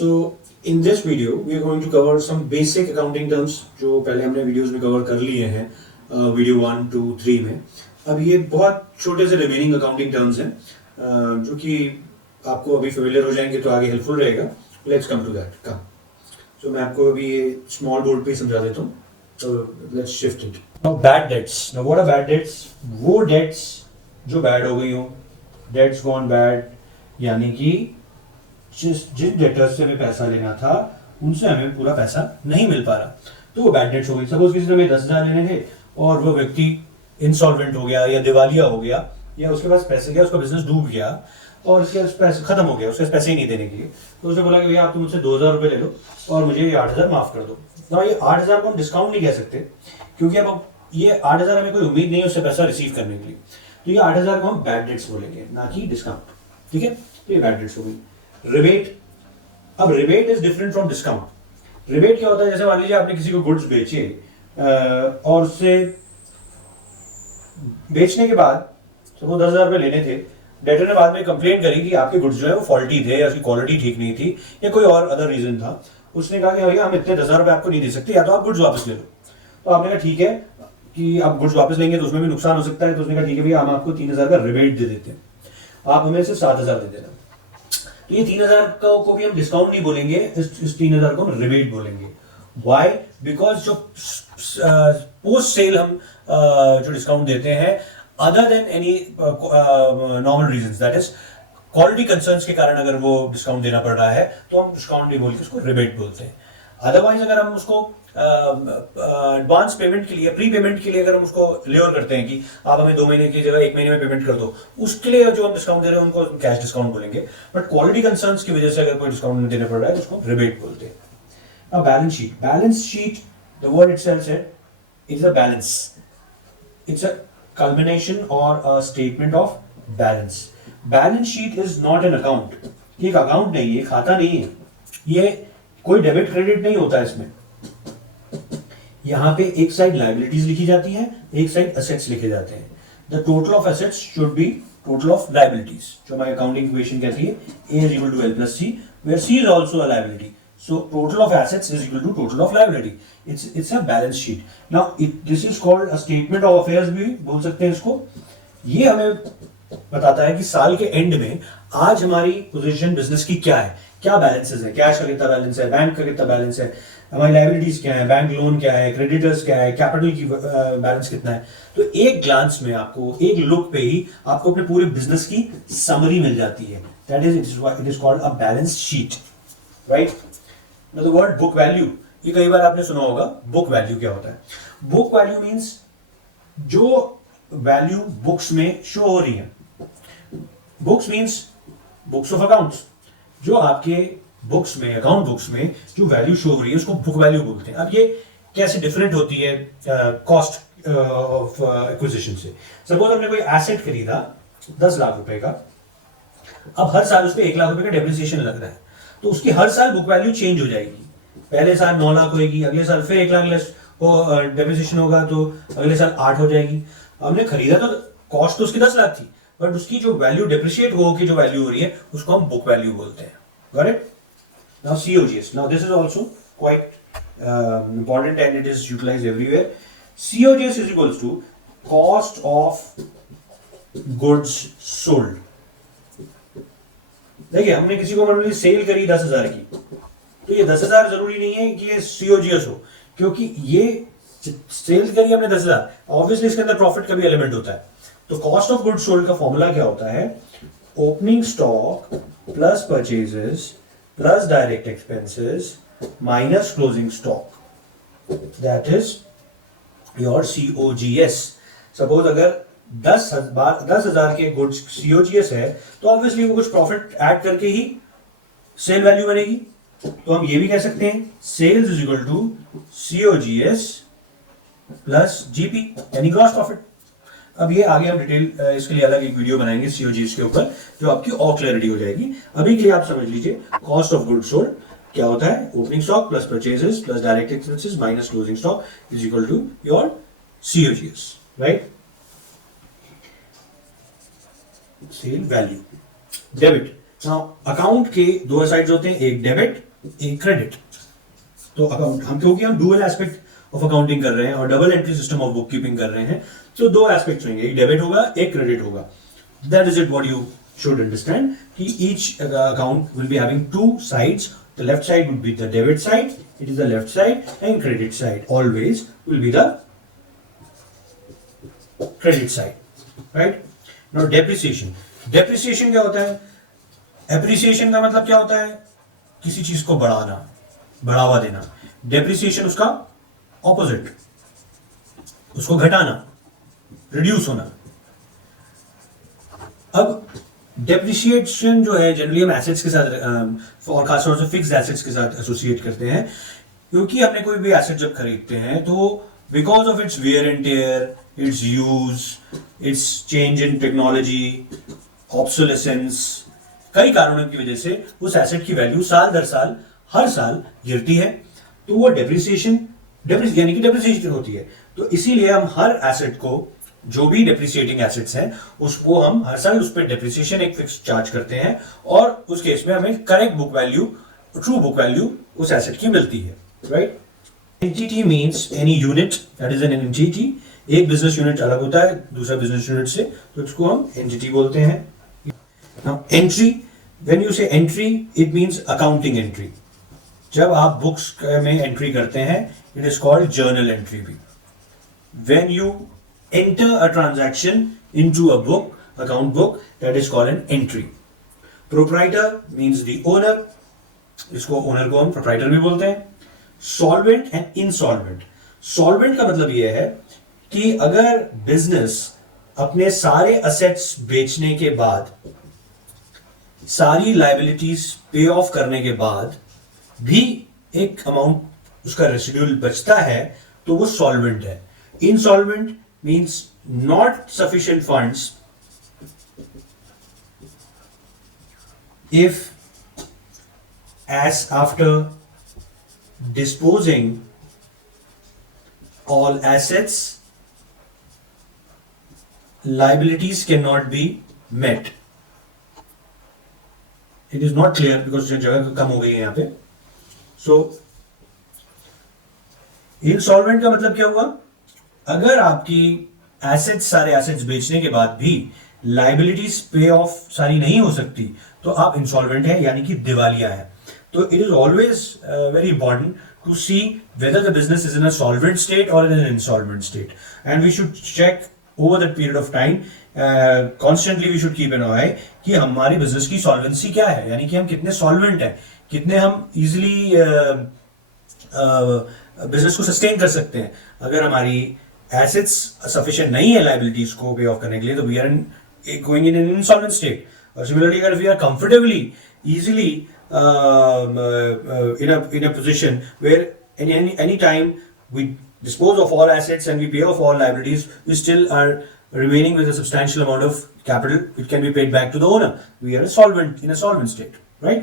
So in this video we are going to cover some basic accounting terms जो पहले हमने videos में cover कर लिए हैं वीडियो 1, 2, 3 में। अब ये बहुत छोटे से रिमेनिंग अकाउंटिंग टर्म्स हैं जो कि आपको अभी फेमिलियर हो जाएंगे तो आगे हेल्पफुल रहेगा। Let's come to that. Come so मैं आपको अभी ये स्मॉल बोर्ड पे समझा देता हूँ। तो let's shift it. Now bad debts. Now what are bad debts? वो डेट्स जो बैड हो गई हो, डेट्स गॉन बैड, यानी कि जिन डेटर्स से हमें पैसा लेना था उनसे हमें पूरा पैसा नहीं मिल पा रहा, तो वो बैड डेट्स हो गई। सपोज किसी ने हमें 10,000 लेने थे और वो व्यक्ति इंसॉल्वेंट हो गया या दिवालिया हो गया या उसके पास पैसे गया, उसका बिजनेस डूब गया और उसके पास पैसे खत्म हो गया, उसके पास पैसे ही नहीं देने के लिए। तो उसने बोला कि भैया आप तो मुझसे 2,000 रुपये ले लो और मुझे ये 8,000 माफ कर दो। ना ये 8,000 को हम डिस्काउंट नहीं कह सकते क्योंकि अब ये 8,000 हमें कोई उम्मीद नहीं है उससे पैसा रिसीव करने के लिए, तो ये 8,000 को हम बैड डेट्स बोलेंगे, ना कि डिस्काउंट। ठीक है, तो ये बैड डेट्स हो गई। रिबेट। अब rebate is different from discount. Rebate क्या होता है? जैसे मान लीजिए आपने किसी को गुड्स बेचे और उससे बेचने के बाद वो 10,000 रुपये लेने थे, डेटर ने बाद में कंप्लेंट करी कि आपके गुड्स जो है वो फॉल्टी थे या उसकी क्वालिटी ठीक नहीं थी या कोई और अदर रीजन था। उसने कहा कि भैया हम इतने 10,000 रुपये आपको नहीं दे सकते, या तो आप गुड्स वापस ले लो। तो आपने कहा ठीक है कि आप गुड्स वापस लेंगे तो उसमें भी नुकसान हो सकता है, तो उसने कहा ठीक है भैया हम आपको 3,000 का रिबेट दे देते हैं, आप हमें सिर्फ 7,000 दे देना। तो ये 3,000 को भी हम डिस्काउंट नहीं बोलेंगे, इस 3,000 को हम रिबेट बोलेंगे। वाई? बिकॉज जो पोस्ट सेल हम जो डिस्काउंट देते हैं other than any normal reasons, that is quality concerns के कारण अगर वो डिस्काउंट देना पड़ रहा है तो हम डिस्काउंट नहीं बोलते, उसको रिबेट बोलते हैं। अदरवाइज अगर हम उसको एडवांस पेमेंट के लिए, प्री पेमेंट के लिए अगर हम उसको लेवर करते हैं कि आप हमें 2 महीने की जगह 1 महीने में पेमेंट कर दो, उसके लिए जो हम डिस्काउंट दे रहे हैं उनको कैश डिस्काउंट बोलेंगे। बट क्वालिटी कंसर्न्स की वजह से अगर कोई डिस्काउंट देना पड़ रहा है तो उसको रिबेट बोलते हैं। अब balance sheet. Balance sheet, the word itself said, it is a balance, it's a culmination or a statement of balance. Balance sheet is not an account. ये एक अकाउंट नहीं है, खाता नहीं है, ये कोई डेबिट क्रेडिट नहीं होता है इसमें। यहाँ पे एक साइड लाइबिलिटीज लिखी जाती है, एक साइड असेट्स लिखे जाते हैं। The total of assets should be total of liabilities, जो हमारी अकाउंटिंग इक्वेशन कहती है A is equal to L plus C, where C is also a liability. So total of assets is equal to total of liability. It's a balance sheet. Now this is called a statement of affairs भी बोल सकते हैं इसको। ये हमें बताता है कि साल के एंड में आज हमारी पोजीशन बिजनेस की क्या है, क्या बैलेंसेस है, कैश का कितना बैलेंस है, बैंक का कितना बैलेंस है, हमारी लाइबिलिटीज क्या है, बैंक लोन क्या है, क्रेडिटर्स क्या है, कैपिटल की बैलेंस कितना है। तो एक ग्लांस में आपको, एक लुक पे ही आपको अपने पूरे बिजनेस की समरी मिल जाती है। That is it is called a balance sheet, right? Now the word book value, ये कई बार आपने सुना होगा। बुक वैल्यू क्या होता है? बुक वैल्यू मीन्स जो वैल्यू बुक्स में शो हो रही है। Books means books of accounts, जो आपके बुक्स में, अकाउंट बुक्स में जो वैल्यू शो हो रही है उसको बुक वैल्यू बोलते हैं। अब ये कैसे डिफरेंट होती है कॉस्ट ऑफ एक्विजिशन से? सपोज हमने कोई एसेट खरीदा 10 लाख रुपए का, अब हर साल उस पर 1 लाख रुपए का डेप्रिसिएशन लग रहा है, तो उसकी हर साल बुक वैल्यू चेंज हो जाएगी। पहले साल 9 लाख होगी, अगले साल फिर 1 लाख लेस डेप्रिसिएशन होगा तो अगले साल 8 हो जाएगी। हमने खरीदा तो कॉस्ट तो उसकी 10 लाख थी, बट उसकी जो वैल्यू डेप्रिशिएट हो के जो वैल्यू हो रही है उसको हम बुक वैल्यू बोलते हैं। Got it? Now COGS, now this is also quite important and it is utilized everywhere. COGS is equals to cost of goods sold. देखिए हमने किसी को मान ली सेल करी 10,000 की, तो ये 10,000 जरूरी नहीं है कि ये COGS हो, क्योंकि ये सेल करी हमने 10,000, ऑब्वियसली इसके अंदर प्रॉफिट का भी एलिमेंट होता है। तो कॉस्ट ऑफ गुड्स सोल्ड का फॉर्मूला क्या होता है? Opening stock plus purchases plus direct expenses minus closing stock, that is your COGS। Suppose अगर 10,000 के गुड्स COGS है तो ऑब्वियसली वो कुछ प्रॉफिट ऐड करके ही सेल वैल्यू बनेगी। तो हम ये भी कह सकते हैं sales is equal to COGS plus GP, यानी ग्रॉस प्रॉफिट। अब ये आगे हम डिटेल इसके लिए अलग एक वीडियो बनाएंगे COGS के ऊपर, जो आपकी और क्लैरिटी हो जाएगी। अभी के लिए आप समझ लीजिए कॉस्ट ऑफ गुड्स सोल्ड क्या होता है? Opening stock plus purchases plus direct expenses minus closing stock is equal to your COGS, right? Sale value. Debit. Now account के 2 साइड्स होते हैं, एक डेबिट ए क्रेडिट। तो अकाउंट हम क्योंकि हम डुअल एस्पेक्ट ऑफ अकाउंटिंग कर रहे हैं और double entry system of book keeping कर रहे हैं, तो दो एस्पेक्ट्स होंगे, एक डेबिट होगा एक क्रेडिट होगा। That is it what you should understand कि each account will be having two sides. The left side would be the debit side, it is the left side, and credit side always will be the credit side, right? Now depreciation. Depreciation क्या होता है? Appreciation का मतलब क्या होता है? किसी चीज को बढ़ाना, बढ़ावा देना। Depreciation उसका opposite, उसको घटाना, reduce होना। अब डेप्रिसिएशन जो है जनरली हम एसेट्स के साथ और खासतौर से फिक्स्ड एसेट्स के साथ एसोसिएट करते हैं, क्योंकि हमने कोई भी एसेट जब खरीदते हैं तो because of its wear and tear, it's use, it's change in technology, obsolescence, कई कारणों की वजह से उस एसेट की वैल्यू साल दर साल हर साल गिरती है, तो वो डेप्रिसिएशन यानी कि डेप्रिसिएशन होती है। तो इसीलिए हम हर एसेट को, जो भी डेप्रिसिएटिंग एसेट्स हैं, उसको हम हर साल उस पर डेप्रिसिएशन एक फिक्स चार्ज करते हैं और उस केस में हमें correct book value, true book value उस एसेट की मिलती है, right? Entity means any unit that is an entity. एक बिजनेस यूनिट अलग होता है दूसरा बिजनेस यूनिट से, तो इसको हम एंटिटी बोलते हैं। Now entry, when you say entry it means accounting entry. जब आप बुक्स में एंट्री करते हैं it is called journal entry भी। When you enter a transaction into a book, account book, that is called an entry. Proprietor means the owner, इसको owner को हम proprietor भी बोलते हैं। Solvent and insolvent. Solvent का मतलब यह है कि अगर business अपने सारे assets बेचने के बाद, सारी liabilities pay off करने के बाद भी एक amount उसका residual बचता है, तो वो solvent है। Insolvent means not sufficient funds if, as after disposing all assets, liabilities cannot be met. It is not clear because जगह कम हो गई है यहाँ पे। So insolvent का मतलब क्या हुआ? अगर आपकी एसेट्स, सारे एसेट्स बेचने के बाद भी लाइबिलिटीज पे ऑफ सारी नहीं हो सकती, तो आप इंसॉल्वेंट है यानी कि दिवालिया है। तो it is always very important to see whether the business is in a solvent state और in an insolvent state, and we should check over that period of time. Constantly we should keep an eye कि हमारी business की solvency क्या है, यानी कि हम कितने सॉल्वेंट हैं, कितने हम इजिली बिजनेस को सस्टेन कर सकते हैं। अगर हमारी एसेट्स सफिशिएंट नहीं है लाइबिलिटीज को पे ऑफ करने के लिए, तो we are going in an insolvent state. और सिमिलरली अगर we are comfortably easily in a position where any time we dispose of all assets and we pay off all liabilities, we still are remaining with a substantial amount of capital which can be paid back to the owner. We are a solvent, in a solvent state, right?